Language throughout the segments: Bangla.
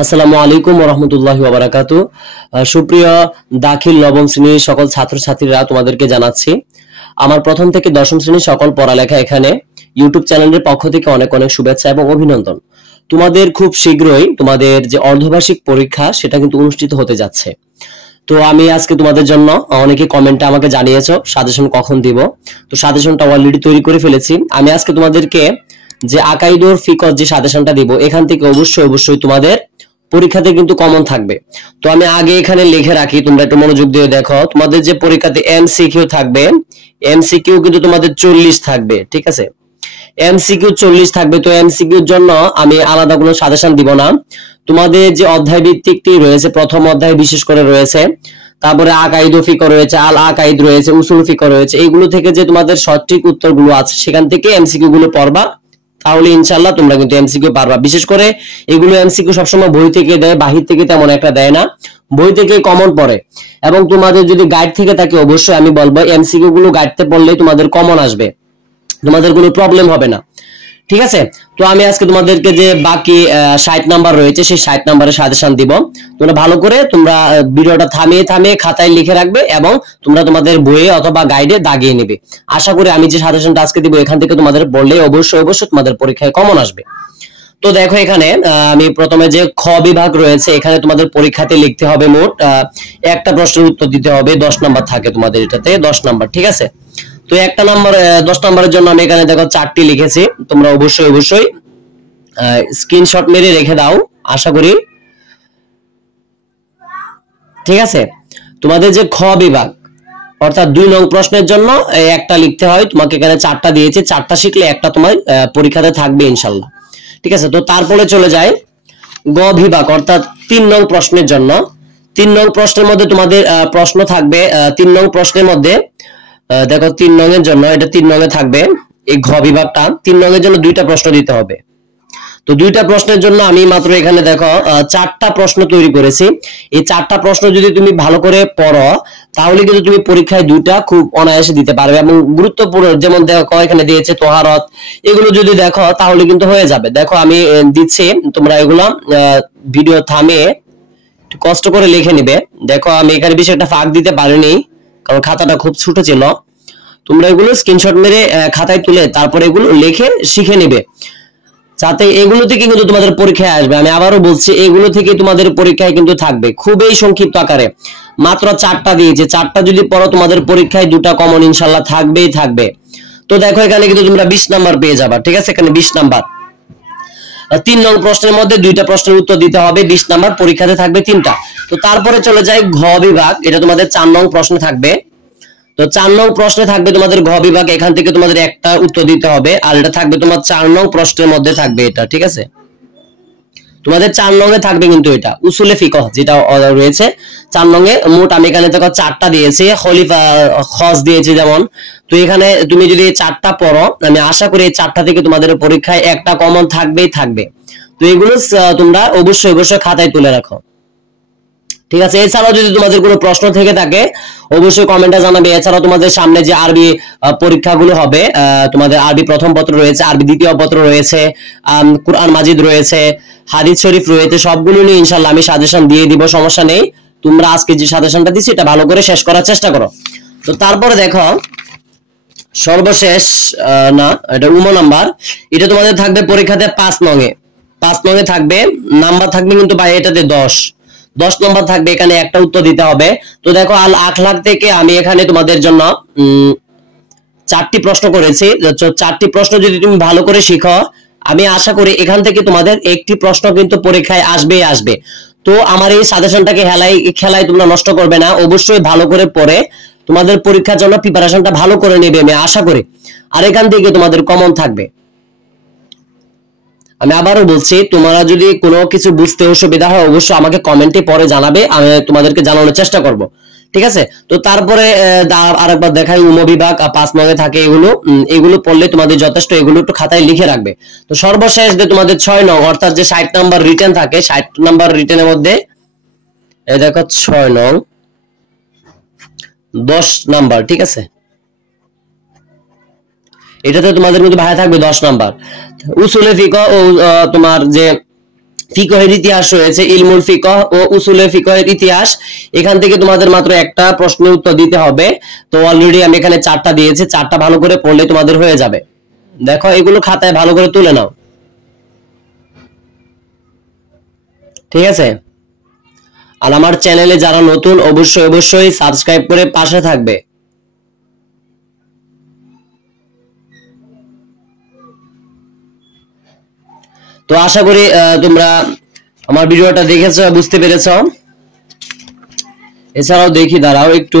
আসসালামু আলাইকুম ওয়া রাহমাতুল্লাহি ওয়া বারাকাতুহু। সুপ্রিয় দাখিল নবম শ্রেণীর সকল ছাত্রছাত্রীরা তোমাদেরকে জানাচ্ছি আমার প্রথম থেকে দশম শ্রেণীর সকল পড়ালেখা এখানে ইউটিউব চ্যানেলের পক্ষ থেকে অনেক অনেক শুভেচ্ছা এবং অভিনন্দন। তোমাদের খুব শীঘ্রই তোমাদের যে অর্ধবার্ষিক পরীক্ষা সেটা কিন্তু অনুষ্ঠিত হতে যাচ্ছে। তো আমি আজকে তোমাদের জন্য অনেকে কমেন্টে আমাকে জানিয়েছো সাজেশন কখন দিব। তো সাজেশনটা অলরেডি তৈরি করে ফেলেছি। আমি আজকে তোমাদেরকে যে আকাইদুর ফিকহ যে সাজেশনটা দিব এখান থেকে অবশ্যই তোমাদের পরীক্ষাতে কিন্তু কমন থাকবে। তো আমি আগে এখানে লিখে রাখি, তোমরা একটু মনোযোগ দিয়ে দেখো। তোমাদের যে পরীক্ষাতে এমসিকিউ থাকবে, এমসিকিউ কিন্তু তোমাদের 40 থাকবে, ঠিক আছে? এমসিকিউ 40 থাকবে। তো এমসিকিউর জন্য আমি আলাদা কোনো সাজেশন দিব না। তোমাদের যে অধ্যায় ভিত্তিকটি রয়েছে, প্রথম অধ্যায় বিশেষ করে রয়েছে, তারপরে আকাইদ ফিকহ রয়েছে, আল আকাইদ রয়েছে, উসুল ফিকহ রয়েছে, এইগুলো থেকে যে তোমাদের সঠিক উত্তরগুলো আছে সেখান থেকে এমসিকিউ গুলো পড়বা, তাহলে ইনশাআল্লাহ তোমরা কিন্তু এমসিকিউ পারবা। বিশেষ করে এগুলো এমসিকিউ সবসময় বই থেকে দেয়, বাহির থেকে তেমন একটা দেয় না, বই থেকে কমন পড়ে। এবং তোমাদের যদি গাইড থেকে থাকে অবশ্যই আমি বলবো এমসিকিউ গুলো গাইডতে পড়লেই তোমাদের কমন আসবে, তোমাদের কোনো প্রবলেম হবে না, ঠিক আছে? তো আমি আজকে তোমাদেরকে যে বাকি 60 নাম্বার রয়েছে সেই 60 নাম্বারের সাজেশন দিব। তোমরা ভালো করে তোমরা ভিডিওটা থামিয়ে থামিয়ে খাতায় লিখে রাখবে এবং তোমরা তোমাদের বইয়ে অথবা গাইডে দাগিয়ে নেবে। আশা করি আমি যে সাজেশনটা আজকে দিব এখান থেকে তোমাদের পড়লে অবশ্যই তোমাদের পরীক্ষায় কমন আসবে। তো দেখো এখানে আমি প্রথমে যে খ বিভাগ রয়েছে এখানে তোমাদের পরীক্ষাতে লিখতে হবে মোট একটা প্রশ্নের উত্তর দিতে হবে। 10 নাম্বার থাকে তোমাদের এটাতে, 10 নাম্বার, ঠিক আছে? তো একটা নাম্বার 10 নাম্বারের জন্য আমি এখানে দেখো 4টি লিখেছি। তোমরা অবশ্যই স্ক্রিনশট মেরে রেখে দাও, আশা করি, ঠিক আছে? তোমাদের যে খ বিভাগ অর্থাৎ 2 নং প্রশ্নের জন্য একটা লিখতে হয়। তোমাকে এখানে 4টা দিয়েছে, 4টা শিখলে একটা তোমার পরীক্ষাতে থাকবে ইনশাআল্লাহ, ঠিক আছে? তো তারপরে চলে যায় গ বিভাগ অর্থাৎ 3 নং প্রশ্নের জন্য। 3 নং প্রশ্নের মধ্যে তোমাদের প্রশ্ন থাকবে। 3 নং প্রশ্নের মধ্যে দেখো 3 নং এর জন্য, এটা 3 নং এ থাকবে এই ঘ বিভাগটা। 3 নং এর জন্য 2টা প্রশ্ন দিতে হবে। তো 2টা প্রশ্নের জন্য আমি মাত্র এখানে দেখো 4টা প্রশ্ন তৈরি করেছি। এই 4টা প্রশ্ন যদি তুমি ভালো করে পড়ো তাহলে কিন্তু তুমি পরীক্ষায় 2টা খুব অনায়াসে দিতে পারবে এবং গুরুত্বপূর্ণ, যেমন দেখো এখানে দিয়েছে তোহারত, এগুলো যদি দেখো তাহলে কিন্তু হয়ে যাবে। দেখো আমি দিচ্ছি, তোমরা এগুলো ভিডিও থামিয়ে একটু কষ্ট করে লিখে নিবে। দেখো আমি এখানে বেশি একটা ফাঁক দিতে পারিনি কারণ খাতাটা খুব ছোট ছিল। তোমরা এগুলো স্ক্রিনশট মেরে খাতায় তুলে তারপরে এগুলো লিখে শিখে নিবে, যাতে এগুলো থেকে কিন্তু তোমাদের পরীক্ষায় আসবে। আমি আবারও বলছি এগুলো থেকে তোমাদের পরীক্ষায় কিন্তু থাকবে, খুবই সংক্ষিপ্ত আকারে মাত্র 4টা দিয়েছে। 4টা যদি পড়ো তোমাদের পরীক্ষায় 2টা কমন ইনশাআল্লাহ থাকবেই থাকবে। তো দেখো এখানে কিন্তু তোমরা 20 নাম্বার পেয়ে যাবা, ঠিক আছে? এখানে 20 নাম্বার, 3 নং প্রশ্নের মধ্যে 2টা প্রশ্নের উত্তর দিতে হবে, 20 নাম্বার পরীক্ষাতে থাকবে 3টা। তো তারপরে চলে যায় ঘ বিভাগ, এটা তোমাদের 4 নং প্রশ্ন থাকবে। তো 4 নং প্রশ্নে থাকবে তোমাদের ঘ বিভাগ, এখান থেকে তোমাদের একটা উত্তর দিতে হবে আর এটা থাকবে তোমার 4 নং প্রশ্নের মধ্যে থাকবে এটা, ঠিক আছে? তোমাদের 4 নং এ থাকবে কিন্তু এটা উসুলে ফিকহ যেটা রয়েছে 4 নং এ। মোট আমি এখানে দেখো 4টা দিয়েছি, খলিফা খস দিয়েছি যেমন। তো এখানে তুমি যদি 4টা পড়ো আমি আশা করি এই 4টা থেকে তোমাদের পরীক্ষায় একটা কমন থাকবেই থাকবে। তো এগুলো তোমরা অবশ্যই খাতায় তুলে রাখো, ঠিক আছে? এছাড়াও যদি তোমাদের কোনো প্রশ্ন থেকে থাকে অবশ্যই কমেন্টে জানাবে। এছাড়াও তোমাদের সামনে যে আরবি পরীক্ষাগুলো হবে, তোমাদের আরবি প্রথম পত্র রয়েছে, আরবি দ্বিতীয় পত্র রয়েছে, কুরআন মাজিদ রয়েছে, হাদিস শরীফ রয়েছে, সবগুলো নিয়ে ইনশাআল্লাহ আমি সাজেশন দিয়ে দিব, সমস্যা নেই। তোমরা আজকে যে সাজেশনটা দিচ্ছি এটা ভালো করে শেষ করার চেষ্টা করো। তো তারপরে দেখো সর্বশেষ না, এটা উম নাম্বার, এটা তোমাদের থাকবে পরীক্ষাতে 5 নং এ। 5 নং এ থাকবে, নাম্বার থাকবে কিন্তু ভাই এটাতে 10 নাম্বার থাকবে, এখানে একটা উত্তর দিতে হবে। তো দেখো আল আখলাক থেকে আমি এখানে তোমাদের জন্য 4টি প্রশ্ন করেছি। 4টি প্রশ্ন যদি তুমি ভালো করে শিখো আমি আশা করি এখান থেকে তোমাদের একটি প্রশ্ন কিন্তু পরীক্ষায় আসবেই আসবে। তো আমার এই সাজেশনটাকে খেলায় তোমরা নষ্ট করবে না, অবশ্যই ভালো করে পড়ে তোমাদের পরীক্ষার জন্য প্রিপারেশনটা ভালো করে নেবে আমি আশা করি, আর এখান থেকে তোমাদের কমন থাকবে। আমি আবারও বলছি, তোমরা যদি কোনো কিছু বুঝতে অসুবিধা হয় অবশ্যই আমাকে কমেন্টে পরে জানাবে, আমি তোমাদেরকে জানানোর চেষ্টা করব, ঠিক আছে? তো তারপরে আরেকবার দেখাই উম বিভাগ 5 নং এ থাকে এগুলো পড়লে তোমাদের যথেষ্ট, এগুলো একটু খাতায় লিখে রাখবে। তো সর্বশেষ যে তোমাদের 6 নং অর্থাৎ যে 60 নাম্বার রিটেন থাকে, 60 নাম্বার রিটেনের মধ্যে এই দেখো 6 নং 10 নাম্বার, ঠিক আছে? এটাতে তোমাদের মধ্যে ভাই থাকবে 10 নাম্বার। উসুলে ফিকহ ও তোমার যে ফিকহের ইতিহাস রয়েছে, ইলমুল ফিকহ ও উসুলে ফিকহের ইতিহাস। এখান থেকে তোমাদের মাত্র একটা প্রশ্নের উত্তর দিতে হবে। তো অলরেডি আমি এখানে 4টা দিয়েছি, 4টা ভালো করে পড়লে তোমাদের হয়ে যাবে। দেখো এগুলো খাতায় ভালো করে তুলে নাও, ঠিক আছে? আর আমার চ্যানেলে যারা নতুন অবশ্যই সাবস্ক্রাইব করে পাশে থাকবে। তো আশা করি তোমরা আমার ভিডিওটা দেখেছো, বুঝতে পেরেছো। এছাড়াও দেখি, দাঁড়াও একটু,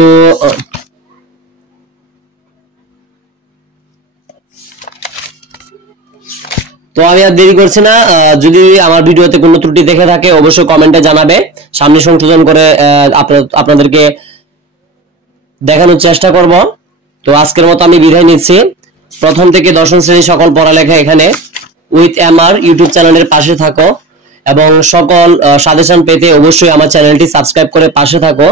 তো আমি আর দেরি করছি না। যদি আমার ভিডিওতে কোনো ত্রুটি দেখে থাকে অবশ্যই কমেন্টে জানাবে, সামনে সংশোধন করে আপনাদেরকে দেখানোর চেষ্টা করব। তো আজকের মতো আমি বিদায় নিচ্ছি। প্রথম থেকে দশম শ্রেণীর সকল পড়ালেখা এখানে উইথ এমআর ইউটিউব চ্যানেলের পাশে থাকো, এবং সকল সাজেশন পেতে অবশ্যই আমার চ্যানেলটি সাবস্ক্রাইব করে পাশে থাকো।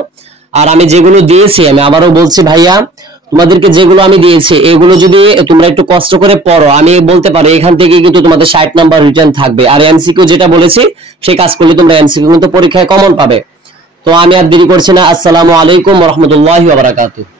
আর আমি যেগুলো দিয়েছি, আমি আবারও বলছি ভাইয়া, তোমাদেরকে যেগুলো আমি দিয়েছি এগুলো যদি তোমরা একটু কষ্ট করে পড়ো, আমি বলতে পারি এখান থেকে কিন্তু তোমাদের 60 নাম্বার রিটার্ন থাকবে। আর এমসিকিউ যেটা বলেছি সেই কাজ করলে তোমরা এমসিকিউ কিন্তু পরীক্ষায় কমন পাবে। তো আমি আর দেরি করছি না। আসসালামু আলাইকুম ওয়া রাহমাতুল্লাহি ওয়া বারাকাতুহু।